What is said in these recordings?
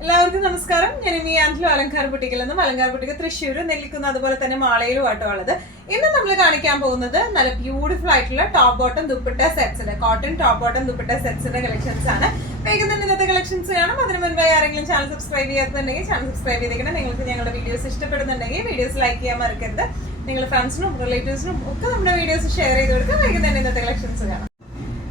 എല്ലാവർക്കും നമസ്കാരം. ഞാൻ ഇനി ആൻഡ്ലു അലങ്കാർ ബുട്ടിക്കിൽ നിന്നും അലങ്കാർ ബുട്ടിക്ക് തൃശ്ശൂർ നെല്ലിക്കുന്ന അതുപോലെ തന്നെ മാളയിലുമായിട്ടോ ഉള്ളത്. ഇന്ന് നമ്മൾ കാണിക്കാൻ പോകുന്നത് നല്ല ബ്യൂട്ടിഫുൾ ആയിട്ടുള്ള ടോപ്പ് ബോട്ടം ദുപ്പട്ട സെറ്റ്സിന്റെ കോട്ടൺ ടോപ്പ് ബോട്ടം ദുപ്പട്ട സെറ്റ്സിന്റെ കളക്ഷൻസ് ആണ്. വേഗം തന്നെ ഇന്നത്തെ കളക്ഷൻസ് കാണാം. അതിന് മുൻപായി ആരെങ്കിലും ചാനൽ സബ്സ്ക്രൈബ് ചെയ്യാത്തുണ്ടെങ്കിൽ ചാനൽ സബ്സ്ക്രൈബ് ചെയ്തേക്കണം. നിങ്ങൾക്ക് ഞങ്ങളുടെ വീഡിയോസ് ഇഷ്ടപ്പെടുന്നുണ്ടെങ്കിൽ വീഡിയോസ് ലൈക്ക് ചെയ്യാൻ മറക്കരുത്. നിങ്ങൾ ഫ്രണ്ട്സിനും റിലേറ്റീവ്സിനും ഒക്കെ നമ്മുടെ വീഡിയോസ് ഷെയർ ചെയ്ത് കൊടുക്കുക. വേഗം തന്നെ ഇന്നത്തെ കളക്ഷൻസ് കാണാം.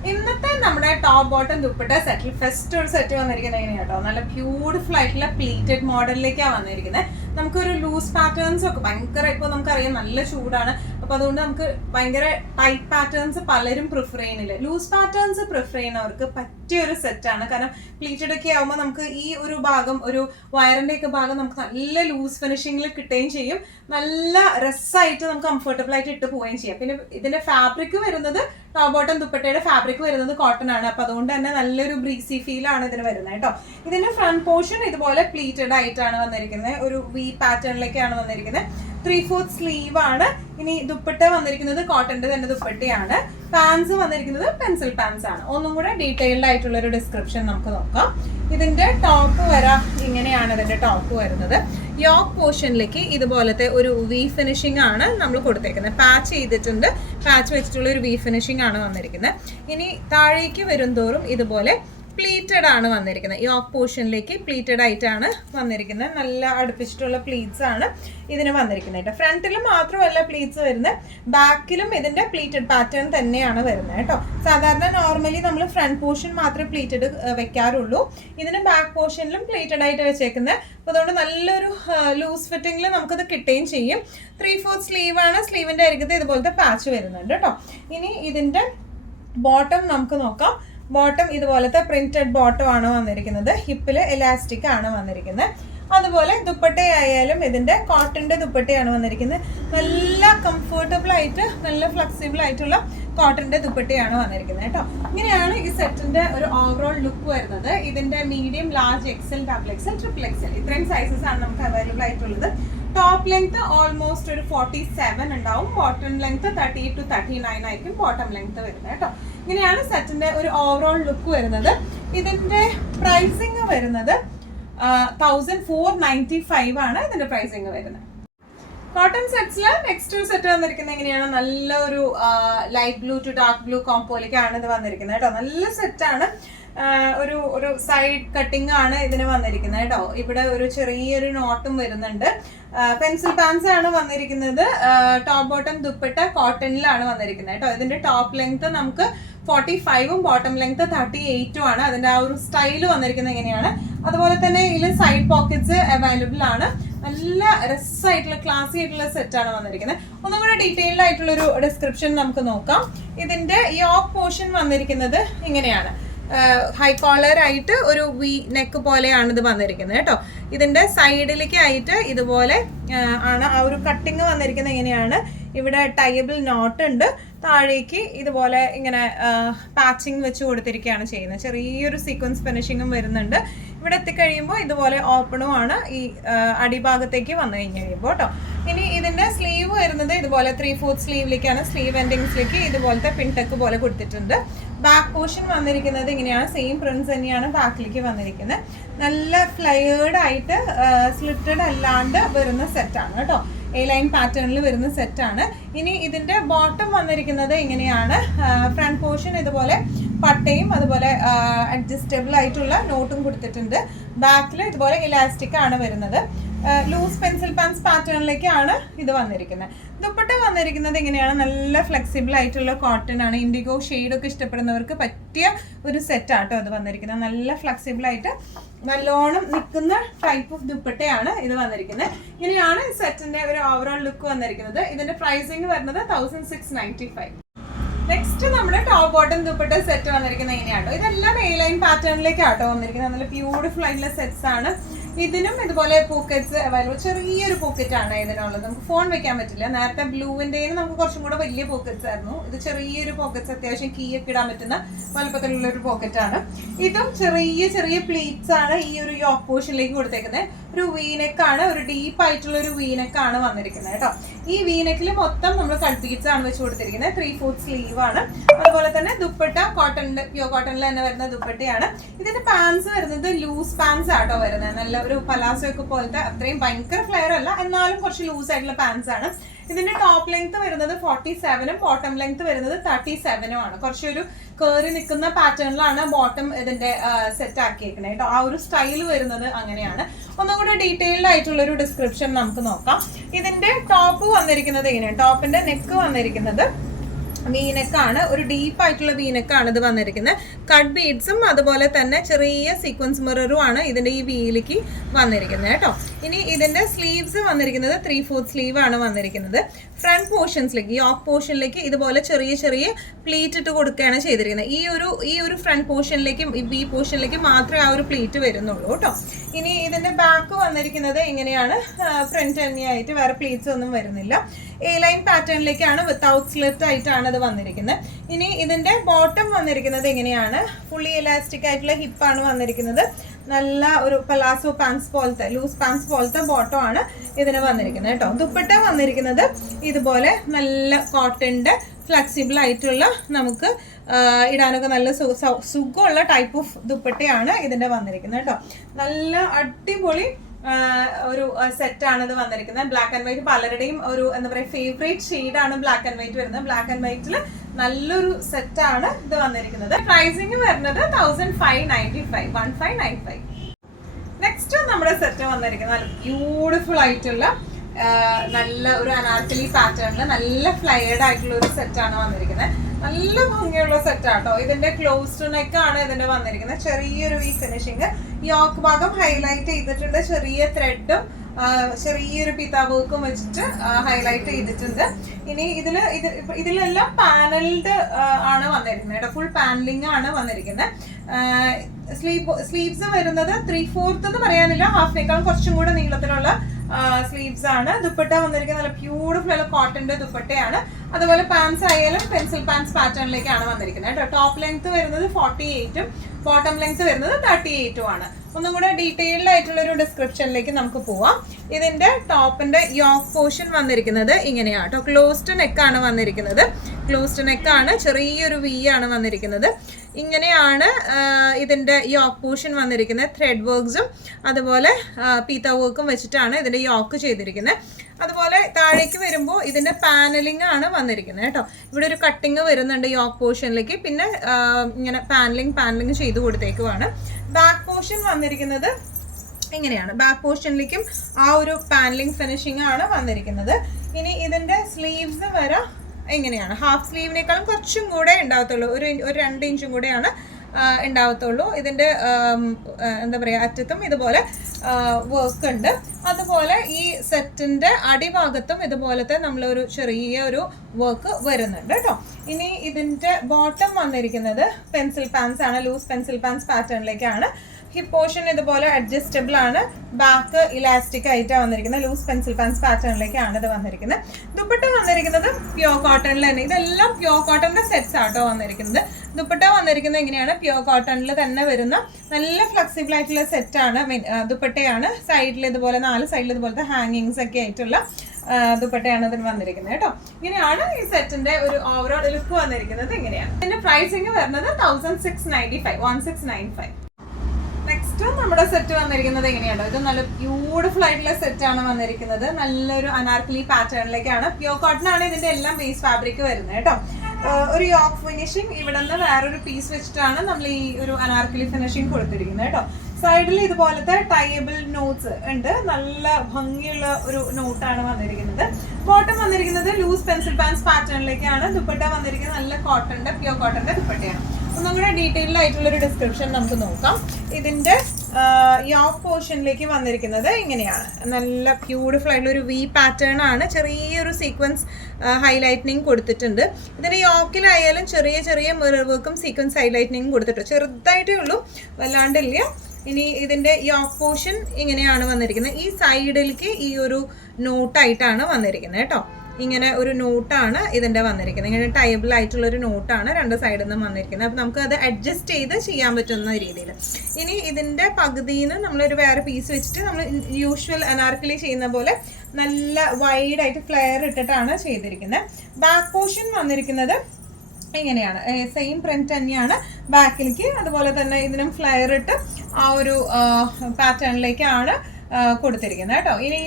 ഇന്നത്തെ നമ്മുടെ ടോപ്പ് ബോട്ടം ദുപ്പട്ട സെറ്റിൽ ഫസ്റ്റ് ഒരു സെറ്റ് വന്നിരിക്കുന്നത് എങ്ങനെയാട്ടോ, നല്ല ബ്യൂട്ടിഫുൾ ആയിട്ടുള്ള പ്ലീറ്റഡ് മോഡലിലേക്കാണ് വന്നിരിക്കുന്നത്. നമുക്കൊരു ലൂസ് പാറ്റേൺസ് ഒക്കെ ഭയങ്കര, ഇപ്പോൾ നമുക്കറിയാം നല്ല ചൂടാണ്, അപ്പോൾ അതുകൊണ്ട് നമുക്ക് ഭയങ്കര ടൈറ്റ് പാറ്റേൺസ് പലരും പ്രിഫർ ചെയ്യുന്നില്ല. ലൂസ് പാറ്റേൺസ് പ്രിഫർ ചെയ്യുന്നവർക്ക് പറ്റിയ ഒരു സെറ്റാണ്. കാരണം പ്ലീറ്റഡ് ഒക്കെ ആകുമ്പോൾ നമുക്ക് ഈ ഒരു ഭാഗം, ഒരു വയറിൻ്റെ ഒക്കെ ഭാഗം നമുക്ക് നല്ല ലൂസ് ഫിനിഷിങ്ങിൽ കിട്ടുകയും ചെയ്യും. നല്ല രസമായിട്ട് നമുക്ക് കംഫർട്ടബിൾ ആയിട്ട് ഇട്ട് പോവുകയും ചെയ്യാം. പിന്നെ ഇതിന്റെ ഫാബ്രിക് വരുന്നത് ടോപ്പ് ബോട്ടം ദുപ്പട്ടയുടെ ഫാബ്രിക് വരുന്നത് കോട്ടൺ ആണ്. അപ്പൊ അതുകൊണ്ട് തന്നെ നല്ലൊരു ബ്രീസി ഫീൽ ആണ് ഇതിന് വരുന്നത് കേട്ടോ. ഇതിന്റെ ഫ്രണ്ട് പോർഷൻ ഇതുപോലെ പ്ലീറ്റഡ് ആയിട്ടാണ് വന്നിരിക്കുന്നത്. ഒരു വി പാറ്റേണിലേക്കാണ് വന്നിരിക്കുന്നത്. 3/4 സ്ലീവ് ആണ്. ഇനി ദുപ്പട്ട വന്നിരിക്കുന്നത് കോട്ടന്റെ തന്നെ ദുപ്പട്ടയാണ്. പാൻസ് വന്നിരിക്കുന്നത് പെൻസിൽ പാൻസ് ആണ്. ഒന്നും കൂടെ ഡീറ്റെയിൽഡ് ആയിട്ടുള്ള ഒരു ഡിസ്ക്രിപ്ഷൻ നമുക്ക് നോക്കാം. ഇതിന്റെ ടോപ്പ് വരാം, ഇങ്ങനെയാണ് ഇതിന്റെ ടോപ്പ് വരുന്നത്. യോക്ക് പോർഷനിലേക്ക് ഇതുപോലത്തെ ഒരു വി ഫിനിഷിംഗ് ആണ് നമ്മൾ കൊടുത്തേക്കുന്നത്. പാച്ച് ചെയ്തിട്ടുണ്ട്, പാച്ച് വെച്ചിട്ടുള്ള ഒരു വി ഫിനിഷിംഗ് ആണ് വന്നിരിക്കുന്നത്. ഇനി താഴേക്ക് വരും തോറും ഇതുപോലെ പ്ലീറ്റഡ് ആണ് വന്നിരിക്കുന്നത്. യോക്ക് പോർഷനിലേക്ക് പ്ലീറ്റഡ് ആയിട്ടാണ് വന്നിരിക്കുന്നത്. നല്ല അടുപ്പിച്ചിട്ടുള്ള പ്ലീറ്റ്സ് ആണ് ഇതിന് വന്നിരിക്കുന്നത്. ഫ്രണ്ടിലും മാത്രമല്ല പ്ലീറ്റ്സ് വരുന്നത്, ബാക്കിലും ഇതിന്റെ പ്ലീറ്റഡ് പാറ്റേൺ തന്നെയാണ് വരുന്നത് കേട്ടോ. സാധാരണ നോർമലി നമ്മൾ ഫ്രണ്ട് പോർഷൻ മാത്രമേ പ്ലീറ്റഡ് വെക്കാറുള്ളൂ. ഇതിന് ബാക്ക് പോർഷനിലും പ്ലീറ്റഡ് ആയിട്ട് വെച്ചേക്കുന്നത്. അപ്പോൾ അതുകൊണ്ട് നല്ലൊരു ലൂസ് ഫിറ്റിംഗിൽ നമുക്കത് കിട്ടുകയും ചെയ്യും. 3/4 സ്ലീവ് ആണ്. സ്ലീവിന്റെ അരികത്ത് ഇതുപോലത്തെ പാച്ച് വരുന്നുണ്ട് കേട്ടോ. ഇനി ഇതിന്റെ ബോട്ടം നമുക്ക് നോക്കാം. ബോട്ടം ഇതുപോലത്തെ പ്രിന്റഡ് ബോട്ടം ആണ് വന്നിരിക്കുന്നത്. ഹിപ്പിൽ എലാസ്റ്റിക് ആണ് വന്നിരിക്കുന്നത്. അതുപോലെ ദുപ്പട്ടയായാലും ഇതിന്റെ കോട്ടന്റെ ദുപ്പട്ടയാണ് വന്നിരിക്കുന്നത്. നല്ല കംഫർട്ടബിൾ ആയിട്ട് നല്ല ഫ്ലെക്സിബിൾ ആയിട്ടുള്ള കോട്ടന്റെ ദുപ്പട്ടയാണ് വന്നിരിക്കുന്നത് കേട്ടോ. ഇങ്ങനെയാണ് ഈ സെറ്റിന്റെ ഒരു ഓവറോൾ ലുക്ക് വരുന്നത്. ഇതിന്റെ medium, large, XL, double XL, triple XL ഇത്രയും സൈസസ് ആണ് നമുക്ക് അവൈലബിൾ ആയിട്ടുള്ളത്. ടോപ്പ് ലെങ്ത് ഓൾമോസ്റ്റ് ഒരു 47 ഉണ്ടാവും. ബോട്ടം ലെങ്ത് 38 to 39 ആയിരിക്കും ബോട്ടം ലെങ്ത് വരുന്നത് കേട്ടോ. ഇങ്ങനെയാണ് സെറ്റിന്റെ ഒരു ഓവറോൾ ലുക്ക് വരുന്നത്. ഇതിന്റെ പ്രൈസിങ് വരുന്നത് 1495 ആണ് ഇതിന്റെ പ്രൈസിങ് വരുന്നത്. കോട്ടൺ സെറ്റ്സിൽ നെക്സ്റ്റ് ഒരു സെറ്റ് വന്നിരിക്കുന്നത് എങ്ങനെയാണ്, നല്ലൊരു light blue to dark blue കോമ്പോയിലേക്കാണ് ഇത് വന്നിരിക്കുന്നത് കേട്ടോ. നല്ല സെറ്റാണ്. ഒരു സൈഡ് കട്ടിംഗ് ആണ് ഇതിന് വന്നിരിക്കുന്നത് കേട്ടോ. ഇവിടെ ഒരു ചെറിയൊരു നോട്ടും വരുന്നുണ്ട്. പെൻസിൽ പാൻസ് ആണ് വന്നിരിക്കുന്നത്. ടോപ്പ് ബോട്ടം ദുപ്പട്ട കോട്ടണിലാണ് വന്നിരിക്കുന്നത് കേട്ടോ. ഇതിന്റെ ടോപ്പ് ലെങ്ത് നമുക്ക് 45ഉം ബോട്ടം ലെങ്ത് 38ഉം ആണ്. അതിന്റെ ആ ഒരു സ്റ്റൈല് വന്നിരിക്കുന്നത് എങ്ങനെയാണ്. അതുപോലെ തന്നെ ഇതിൽ സൈഡ് പോക്കറ്റ്സ് അവൈലബിൾ ആണ്. നല്ല രസമായിട്ടുള്ള ക്ലാസി ആയിട്ടുള്ള സെറ്റ് ആണ് വന്നിരിക്കുന്നത്. ഒന്നും കൂടെ ഡീറ്റെയിൽഡ് ആയിട്ടുള്ള ഒരു ഡിസ്ക്രിപ്ഷൻ നമുക്ക് നോക്കാം. ഇതിന്റെ യോക്ക് പോർഷൻ വന്നിരിക്കുന്നത് ഇങ്ങനെയാണ്. ഹൈ കോളർ ആയിട്ട് ഒരു വി നെക്ക് പോലെയാണ് ഇത് വന്നിരിക്കുന്നത് കേട്ടോ. ഇതിന്റെ സൈഡിലേക്ക് ആയിട്ട് ഇതുപോലെ ആണ് ആ ഒരു കട്ടിങ് വന്നിരിക്കുന്നത്. എങ്ങനെയാണ്, ഇവിടെ ടൈബിൾ നോട്ട് ഉണ്ട്. താഴേക്ക് ഇതുപോലെ ഇങ്ങനെ പാച്ചിങ് വെച്ച് കൊടുത്തിരിക്കുകയാണ് ചെയ്യുന്നത്. ചെറിയൊരു സീക്വൻസ് ഫിനിഷിങ്ങും വരുന്നുണ്ട്. ഇവിടെ എത്തിക്കഴിയുമ്പോൾ ഇതുപോലെ ഓപ്പണും ആണ് ഈ അടിഭാഗത്തേക്ക് വന്നു കഴിയുമ്പോൾ കേട്ടോ. ഇനി ഇതിന്റെ സ്ലീവ് വരുന്നത് ഇതുപോലെ 3/4 സ്ലീവിലേക്കാണ്. സ്ലീവ് എൻഡിങ്സിലേക്ക് ഇതുപോലത്തെ പിൻടെക്ക് പോലെ കൊടുത്തിട്ടുണ്ട്. ബാക്ക് പോർഷൻ വന്നിരിക്കുന്നത് ഇങ്ങനെയാണ്. സെയിം പ്രിന്റ്സ് തന്നെയാണ് ബാക്കിലേക്ക് വന്നിരിക്കുന്നത്. നല്ല ഫ്ലയേർഡ് ആയിട്ട് സ്ലിറ്റഡ് അല്ലാണ്ട് വരുന്ന സെറ്റാണ് കേട്ടോ. എ ലൈൻ പാറ്റേണിൽ വരുന്ന സെറ്റാണ്. ഇനി ഇതിന്റെ ബോട്ടം വന്നിരിക്കുന്നത് ഇങ്ങനെയാണ്. ഫ്രണ്ട് പോർഷൻ ഇതുപോലെ പട്ടയും അതുപോലെ അഡ്ജസ്റ്റബിൾ ആയിട്ടുള്ള നോട്ടും കൊടുത്തിട്ടുണ്ട്. ബാക്കിൽ ഇതുപോലെ ഇലാസ്റ്റിക് ആണ് വരുന്നത്. ലൂസ് പെൻസിൽ പാൻസ് പാറ്റേണിലേക്കാണ് ഇത് വന്നിരിക്കുന്നത്. ദുപ്പട്ട വന്നിരിക്കുന്നത് ഇങ്ങനെയാണ്. നല്ല ഫ്ലെക്സിബിൾ ആയിട്ടുള്ള കോട്ടൺ ആണ്. ഇൻഡിഗോ ഷെയ്ഡൊക്കെ ഇഷ്ടപ്പെടുന്നവർക്ക് പറ്റിയ ഒരു സെറ്റാട്ടോ ഇത് വന്നിരിക്കുന്നത്. നല്ല ഫ്ലെക്സിബിൾ ആയിട്ട് നല്ലോണം നിൽക്കുന്ന ടൈപ്പ് ഓഫ് ദുപ്പട്ടയാണ് ഇത് വന്നിരിക്കുന്നത്. ഇങ്ങനെയാണ് സെറ്റിന്റെ ഒരു ഓവറോൾ ലുക്ക് വന്നിരിക്കുന്നത്. ഇതിന്റെ പ്രൈസിങ് വരുന്നത് 1695. നെക്സ്റ്റ് നമ്മുടെ ടോപ്പ് ബോട്ടം ദുപ്പട്ട സെറ്റ് വന്നിരിക്കുന്നത് ഇങ്ങനെയാട്ടോ. ഇതെല്ലാം എ ലൈൻ പാറ്റേണിലേക്കാട്ടോ വന്നിരിക്കുന്നത്. നല്ല ബ്യൂട്ടിഫുൾ ആയിട്ടുള്ള സെറ്റ്സ് ആണ്. ഇതിനും ഇതുപോലെ പോക്കറ്റ്സ് അവൈലബിൾ. ചെറിയൊരു പോക്കറ്റ് ആണ് ഇതിനുള്ളത്, നമുക്ക് ഫോൺ വെക്കാൻ പറ്റില്ല. നേരത്തെ ബ്ലൂവിൻ്റെ നമുക്ക് കുറച്ചും കൂടെ വലിയ പോക്കറ്റ്സ് ആയിരുന്നു. ഇത് ചെറിയൊരു പോക്കറ്റ്സ്, അത്യാവശ്യം കീ ഒക്കെ ഇടാൻ പറ്റുന്ന വലുപ്പത്തിലുള്ള ഒരു പോക്കറ്റ് ആണ്. ഇതും ചെറിയ ചെറിയ പ്ലീറ്റ്സ് ആണ് ഈ ഒരു യോക്ക് പോർഷനിലേക്ക് കൊടുത്തേക്കുന്നത്. ഒരു വീനെക്കാണ്, ഒരു ഡീപ്പ് ആയിട്ടുള്ള ഒരു വീനെക്കാണ് വന്നിരിക്കുന്നത് കേട്ടോ. ഈ വീനെക്കിൽ മൊത്തം നമ്മൾ കട്ട് ബീഡ്സ് ആണ് വെച്ച് കൊടുത്തിരിക്കുന്നത്. 3/4 സ്ലീവ് ആണ്. അതുപോലെ തന്നെ ദുപ്പട്ട കോട്ടണിൽ, പ്യൂർ കോട്ടണിൽ തന്നെ വരുന്ന ദുപ്പട്ടയാണ്. ഇതിന്റെ പാൻസ് വരുന്നത് ലൂസ് പാൻസ് ആട്ടോ വരുന്നത്. നല്ല ഒരു പലാസോ ഒക്കെ പോലത്തെ, അത്രയും ഭയങ്കര ഫ്ലെയർ അല്ല, എന്നാലും കുറച്ച് ലൂസ് ആയിട്ടുള്ള പാൻസ് ആണ്. ഇതിന്റെ ടോപ്പ് ലെങ്ത് വരുന്നത് 47ഉം ബോട്ടം ലെങ്ത് വരുന്നത് 37ഉം ആണ്. കുറച്ചൊരു കയറി നിൽക്കുന്ന പാറ്റേണിലാണ് ബോട്ടം ഇതിന്റെ സെറ്റ് ആക്കിയേക്കണേ കേട്ടോ. ആ ഒരു സ്റ്റൈൽ വരുന്നത് അങ്ങനെയാണ്. ഒന്നും കൂടെ ഡീറ്റെയിൽഡ് ആയിട്ടുള്ള ഒരു ഡിസ്ക്രിപ്ഷൻ നമുക്ക് നോക്കാം. ഇതിന്റെ ടോപ്പ് വന്നിരിക്കുന്നത് എങ്ങനെയാണ്? ടോപ്പിന്റെ നെക്ക് വന്നിരിക്കുന്നത് വീനെക്കാണ്, ഒരു ഡീപ്പ് ആയിട്ടുള്ള വീനെക്കാണ് ഇത് വന്നിരിക്കുന്നത്. കട്ട് ബീഡ്സും അതുപോലെ തന്നെ ചെറിയ സീക്വൻസ് മിററും ആണ് ഇതിന്റെ ഈ വീലിക്ക് വന്നിരിക്കുന്നത് കേട്ടോ. ഇനി ഇതിന്റെ സ്ലീവ്സ് വന്നിരിക്കുന്നത് 3/4 സ്ലീവ് ആണ് വന്നിരിക്കുന്നത്. ഫ്രണ്ട് പോർഷൻസിലേക്ക്, യോക്ക് പോർഷനിലേക്ക് ഇതുപോലെ ചെറിയ ചെറിയ പ്ലീറ്റ് ഇട്ട് കൊടുക്കുകയാണ് ചെയ്തിരിക്കുന്നത്. ഈ ഒരു ഫ്രണ്ട് പോർഷനിലേക്കും ഈ പോർഷനിലേക്ക് മാത്രമേ ആ ഒരു പ്ലീറ്റ് വരുന്നുള്ളൂ കേട്ടോ. ഇനി ഇതിന്റെ ബാക്ക് വന്നിരിക്കുന്നത് ഇങ്ങനെയാണ്, ഫ്രണ്ട് തന്നെയായിട്ട് വേറെ പ്ലീറ്റ്സ് ഒന്നും വരുന്നില്ല. എ ലൈൻ പാറ്റേണിലേക്കാണ്, വിത്തൗട്ട് സ്ലിറ്റ് ആയിട്ടാണ് ഇത് വന്നിരിക്കുന്നത്. ഇനി ഇതിന്റെ ബോട്ടം വന്നിരിക്കുന്നത് എങ്ങനെയാണ്? ഫുള്ളി ഇലാസ്റ്റിക് ആയിട്ടുള്ള ഹിപ്പാണ് വന്നിരിക്കുന്നത്. നല്ല ഒരു പലാസോ പാൻസ് പോലത്തെ, ലൂസ് പാൻസ് പോലത്തെ ബോട്ടം ആണ് ഇതിന് വന്നിരിക്കുന്നത് കേട്ടോ. ദുപ്പട്ട വന്നിരിക്കുന്നത് ഇതുപോലെ നല്ല കോട്ടന്റെ ഫ്ലെക്സിബിൾ ആയിട്ടുള്ള, നമുക്ക് ഇടാനൊക്കെ നല്ല സുഖമുള്ള ടൈപ്പ് ഓഫ് ദുപ്പട്ടയാണ് ഇതിന്റെ വന്നിരിക്കുന്നത് കേട്ടോ. നല്ല അടിപൊളി ഒരു സെറ്റാണ് ഇത് വന്നിരിക്കുന്നത്. ബ്ലാക്ക് ആൻഡ് വൈറ്റ് പലരുടെയും ഒരു എന്താ പറയുക ഫേവറേറ്റ് ഷെയ്ഡാണ് ബ്ലാക്ക് ആൻഡ് വൈറ്റ് വരുന്നത്. ബ്ലാക്ക് ആൻഡ് വൈറ്റിൽ നല്ലൊരു സെറ്റാണ് ഇത് വന്നിരിക്കുന്നത്. പ്രൈസിങ് വരുന്നത് 1595. നെക്സ്റ്റ് നമ്മുടെ സെറ്റ് വന്നിരിക്കുന്നത് നല്ല ബ്യൂട്ടിഫുൾ ആയിട്ടുള്ള നല്ല ഒരു അനാർക്കലി പാറ്റേണിൽ നല്ല ഫ്ലയേർഡ് ആയിട്ടുള്ള ഒരു സെറ്റാണ് വന്നിരിക്കുന്നത്. നല്ല ഭംഗിയുള്ള സെറ്റാട്ടോ. ഇതിന്റെ ക്ലോസ്ഡ് നെക്ക് ആണ് ഇതിന്റെ വന്നിരിക്കുന്നത്. ചെറിയൊരു ഈ ഫിനിഷിങ്, യോക്ക് ഭാഗം ഹൈലൈറ്റ് ചെയ്തിട്ടുണ്ട്. ചെറിയ ത്രെഡും ചെറിയൊരു പിതാ വർക്കും വെച്ചിട്ട് ഹൈലൈറ്റ് ചെയ്തിട്ടുണ്ട്. ഇനി ഇതിലെല്ലാം പാനൽഡ് ആണ് വന്നിരിക്കുന്നത് കേട്ടോ. ഫുൾ പാനലിംഗ് ആണ് വന്നിരിക്കുന്നത്. സ്ലീവ്സ് വരുന്നത് 3/4 എന്ന് പറയാനില്ല, ഹാഫിനേക്കാളും കുറച്ചും കൂടെ നീളത്തിലുള്ള സ്ലീവ്സ് ആണ്. ദുപ്പട്ട വന്നിരിക്കുന്നത് നല്ല ബ്യൂട്ടിഫുൾ ആയിട്ടുള്ള കോട്ടന്റെ ദുപ്പട്ടയാണ്. അതുപോലെ പാൻസ് ആയാലും പെൻസിൽ പാൻസ് പാറ്റേണിലേക്കാണ് വന്നിരിക്കുന്നത് കേട്ടോ. ടോപ്പ് ലെങ്ത് വരുന്നത് 48ഉം ബോട്ടം ലെങ്ത് വരുന്നത് 38ഉം ആണ്. ഒന്നും കൂടെ ഡീറ്റെയിൽഡ് ആയിട്ടുള്ള ഒരു ഡിസ്ക്രിപ്ഷനിലേക്ക് നമുക്ക് പോവാം. ഇതിന്റെ ടോപ്പിന്റെ യോക്ക് പോർഷൻ വന്നിരിക്കുന്നത് ഇങ്ങനെയാണ് കേട്ടോ. ക്ലോസ്ഡ് നെക്കാണ് വന്നിരിക്കുന്നത്. ക്ലോസ്ഡ് നെക്കാണ്, ചെറിയൊരു വി ആണ് വന്നിരിക്കുന്നത്. ഇങ്ങനെയാണ് ഇതിന്റെ യോക്ക് പോർഷൻ വന്നിരിക്കുന്നത്. ത്രെഡ് വർക്ക്സും അതുപോലെ പീത്ത വർക്കും വെച്ചിട്ടാണ് ഇതിന്റെ യോക്ക് ചെയ്തിരിക്കുന്നത്. അതുപോലെ താഴേക്ക് വരുമ്പോൾ ഇതിന്റെ പാനലിംഗ് ആണ് വന്നിരിക്കുന്നത് കേട്ടോ. ഇവിടെ ഒരു കട്ടിങ് വരുന്നുണ്ട് യോക്ക് പോർഷനിലേക്ക്. പിന്നെ ഇങ്ങനെ പാനലിംഗ് ചെയ്ത് കൊടുത്തേക്കുവാണ്. ബാക്ക് പോർഷൻ വന്നിരിക്കുന്നത് ഇങ്ങനെയാണ്. ബാക്ക് പോർഷനിലേക്കും ആ ഒരു പാനലിംഗ് ഫിനിഷിംഗ് ആണ് വന്നിരിക്കുന്നത്. ഇനി ഇതിന്റെ സ്ലീവ്സ് വരെ എങ്ങനെയാണ്? ഹാഫ് സ്ലീവിനേക്കാളും കുറച്ചും കൂടെ ഉണ്ടാവത്തുള്ളൂ, ഒരു 2 ഇഞ്ചും കൂടെയാണ് ഉണ്ടാവത്തുള്ളൂ. ഇതിന്റെ എന്താ പറയുക, അറ്റത്തും ഇതുപോലെ വർക്ക് ഉണ്ട്. അതുപോലെ ഈ സെറ്റിന്റെ അടിഭാഗത്തും ഇതുപോലത്തെ നമ്മളൊരു ചെറിയ ഒരു വർക്ക് വരുന്നുണ്ട് കേട്ടോ. ഇനി ഇതിന്റെ ബോട്ടം വന്നിരിക്കുന്നത് പെൻസിൽ പാൻസ് ആണ്, ലൂസ് പെൻസിൽ പാൻസ് പാറ്റേണിലേക്കാണ്. ഹിപ്പ് പോർഷൻ ഇതുപോലെ അഡ്ജസ്റ്റബിൾ ആണ്. ബാക്ക് ഇലാസ്റ്റിക് ആയിട്ടാണ് വന്നിരിക്കുന്നത്. ലൂസ് പെൻസിൽ പാൻസ് പാറ്റേണിലേക്കാണ് ഇത് വന്നിരിക്കുന്നത്. ദുപ്പട്ട വന്നിരിക്കുന്നത് പ്യോർ കോട്ടണിൽ തന്നെ. ഇതെല്ലാം പ്യോർ കോട്ടണിന്റെ സെറ്റ്സ് ആട്ടോ വന്നിരിക്കുന്നത്. ദുപ്പട്ട വന്നിരിക്കുന്നത് എങ്ങനെയാണ്? പ്യോർ കോട്ടണിൽ തന്നെ വരുന്ന നല്ല ഫ്ലെക്സിബിൾ ആയിട്ടുള്ള സെറ്റാണ്, ദുപ്പട്ടയാണ്. സൈഡിൽ ഇതുപോലെ 4 സൈഡിൽ ഇതുപോലത്തെ ഹാങ്ങിങ്സ് ഒക്കെ ആയിട്ടുള്ള ദുപ്പട്ടയാണ് ഇതിന് വന്നിരിക്കുന്നത് കേട്ടോ. ഇങ്ങനെയാണ് ഈ സെറ്റിന്റെ ഒരു ഓവറോൾ ലുക്ക് വന്നിരിക്കുന്നത്. ഇങ്ങനെയാണ് ഇതിന്റെ പ്രൈസിങ് വരുന്നത് 1695. നെക്സ്റ്റ് നമ്മുടെ സെറ്റ് വന്നിരിക്കുന്നത് എങ്ങനെയാണോ? ഇത് നല്ല ബ്യൂട്ടിഫുൾ ആയിട്ടുള്ള സെറ്റ് ആണ് വന്നിരിക്കുന്നത്. നല്ലൊരു അനാർക്കലി പാറ്റേണിലേക്കാണ്. പ്യോർ കോട്ടൺ ആണ് ഇതിന്റെ എല്ലാം ബേസ് ഫാബ്രിക് വരുന്നത് കേട്ടോ. ഒരു യോക്ക് ഫിനിഷിങ് ഇവിടെ നിന്ന് വേറൊരു പീസ് വെച്ചിട്ടാണ് നമ്മൾ ഈ ഒരു അനാർക്കലി ഫിനിഷിങ് കൊടുത്തിരിക്കുന്നത് കേട്ടോ. സൈഡിൽ ഇതുപോലത്തെ ടൈബിൾ നോട്ട്സ് ഉണ്ട്. നല്ല ഭംഗിയുള്ള ഒരു നോട്ടാണ് വന്നിരിക്കുന്നത്. ബോട്ടം വന്നിരിക്കുന്നത് ലൂസ് പെൻസിൽ പാൻസ് പാറ്റേണിലേക്കാണ്. ദുപ്പട്ട വന്നിരിക്കുന്നത് നല്ല കോട്ടന്റെ, പ്യോർ കോട്ടന്റെ ദുപ്പട്ടയാണ്. ഒന്നും കൂടെ ഡീറ്റെയിൽഡ് ആയിട്ടുള്ള ഒരു ഡിസ്ക്രിപ്ഷൻ നമുക്ക് നോക്കാം. ഇതിന്റെ യോക്ക് പോർഷനിലേക്ക് വന്നിരിക്കുന്നത് ഇങ്ങനെയാണ്. നല്ല ബ്യൂട്ടിഫുൾ ആയിട്ടുള്ള ഒരു വി പാറ്റേൺ ആണ്. ചെറിയൊരു സീക്വൻസ് ഹൈലൈറ്റനിങ് കൊടുത്തിട്ടുണ്ട്. ഇതിന്റെ യോക്കിലായാലും ചെറിയ ചെറിയ മിറർ വർക്കും സീക്വൻസ് ഹൈലൈറ്റനിങ് കൊടുത്തിട്ടുണ്ട്. ചെറുതായിട്ടേ ഉള്ളൂ, വല്ലാണ്ടില്ല. ഇനി ഇതിന്റെ യോക്ക് പോർഷൻ ഇങ്ങനെയാണ് വന്നിരിക്കുന്നത്. ഈ സൈഡിലേക്ക് ഈ ഒരു നോട്ടായിട്ടാണ് വന്നിരിക്കുന്നത് കേട്ടോ. ഇങ്ങനെ ഒരു നോട്ടാണ് ഇതിന്റെ വന്നിരിക്കുന്നത്. ഇങ്ങനെ ടൈബിൾ ആയിട്ടുള്ള ഒരു നോട്ടാണ് രണ്ട് സൈഡിൽ നിന്നും വന്നിരിക്കുന്നത്. അപ്പം നമുക്ക് അത് അഡ്ജസ്റ്റ് ചെയ്ത് ചെയ്യാൻ പറ്റുന്ന രീതിയിൽ. ഇനി ഇതിന്റെ പകുതിയിൽ നിന്ന് നമ്മളൊരു വേറെ പീസ് വെച്ചിട്ട് നമ്മൾ യൂഷ്വൽ അനാർക്കലി ചെയ്യുന്ന പോലെ നല്ല വൈഡ് ആയിട്ട് ഫ്ലെയർ ഇട്ടിട്ടാണ് ചെയ്തിരിക്കുന്നത്. ബാക്ക് പോർഷൻ വന്നിരിക്കുന്നത് ഇങ്ങനെയാണ്. സെയിം പ്രിന്റ് തന്നെയാണ് ബാക്കിലേക്ക്. അതുപോലെ തന്നെ ഇതിനും ഫ്ലെയർ ഇട്ട് ആ ഒരു പാറ്റേണിലേക്കാണ് കൊടുത്തിരിക്കുന്നത് കേട്ടോ. ഇനി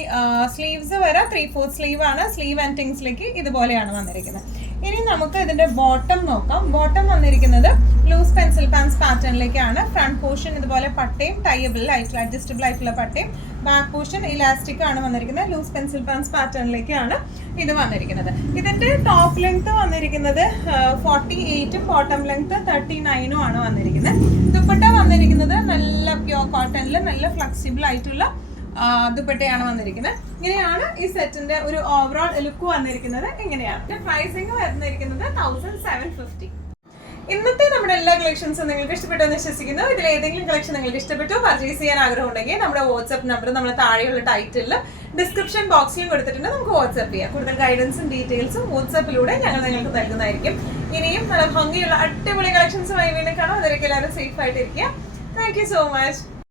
സ്ലീവ്സ് വരെ 3/4 സ്ലീവ് ആണ്. സ്ലീവ് എൻഡിങ്സിലേക്ക് ഇതുപോലെയാണ് വന്നിരിക്കുന്നത്. ഇനി നമുക്ക് ഇതിന്റെ ബോട്ടം നോക്കാം. ബോട്ടം വന്നിരിക്കുന്നത് ലൂസ് പെൻസിൽ പാൻസ് പാറ്റേണിലേക്കാണ്. ഫ്രണ്ട് പോർഷൻ ഇതുപോലെ പട്ടയും ടൈബിൾ ആയിട്ടുള്ള അഡ്ജസ്റ്റബിൾ ആയിട്ടുള്ള പട്ടയും, ബാക്ക് പോർഷൻ ഇലാസ്റ്റിക് ആണ് വന്നിരിക്കുന്നത്. ലൂസ് പെൻസിൽ പാൻസ് പാറ്റേണിലേക്കാണ് ഇത് വന്നിരിക്കുന്നത്. ഇതിന്റെ ടോപ്പ് ലെങ്ത് വന്നിരിക്കുന്നത് 48ഉം ബോട്ടം ലെങ്ത് 39ഉം ആണ് വന്നിരിക്കുന്നത്. ദുപ്പട്ട വന്നിരിക്കുന്നത് നല്ല പ്യോർ കോട്ടണിൽ നല്ല ഫ്ലെക്സിബിൾ ആയിട്ടുള്ള ദുപ്പട്ടയാണ് വന്നിരിക്കുന്നത്. ഇങ്ങനെയാണ് ഈ സെറ്റിന്റെ ഒരു ഓവറോൾ ലുക്ക് വന്നിരിക്കുന്നത്. ഇങ്ങനെയാണ് പ്രൈസിങ് വന്നിരിക്കുന്നത് 1750. ഇന്നത്തെ നമ്മുടെ എല്ലാ കളക്ഷൻസും നിങ്ങൾക്ക് ഇഷ്ടപ്പെട്ടു എന്ന് വിശ്വസിക്കുന്നു. ഇതിൽ ഏതെങ്കിലും കളക്ഷൻ നിങ്ങൾക്ക് ഇഷ്ടപ്പെട്ടു, പർച്ചേസ് ചെയ്യാൻ ആഗ്രഹം ഉണ്ടെങ്കിൽ നമ്മുടെ വാട്സ്ആപ്പ് നമ്പർ നമ്മൾ താഴെയുള്ള ടൈറ്റിലും ഡിസ്ക്രിപ്ഷൻ ബോക്സിലും കൊടുത്തിട്ടുണ്ട്. നമുക്ക് വാട്സ്ആപ്പ് ചെയ്യാം. കൂടുതൽ ഗൈഡൻസും ഡീറ്റെയിൽസും വാട്സ്ആപ്പിലൂടെ ഞങ്ങൾ നിങ്ങൾക്ക് നൽകുന്നതായിരിക്കും. ഇനിയും നല്ല ഭംഗിയുള്ള അടിപൊളി കളക്ഷൻസുമായി വീണ്ടും കാണാം. അതിലേക്ക് എല്ലാവരും സേഫ് ആയിട്ടിരിക്കുക. Thank you so much.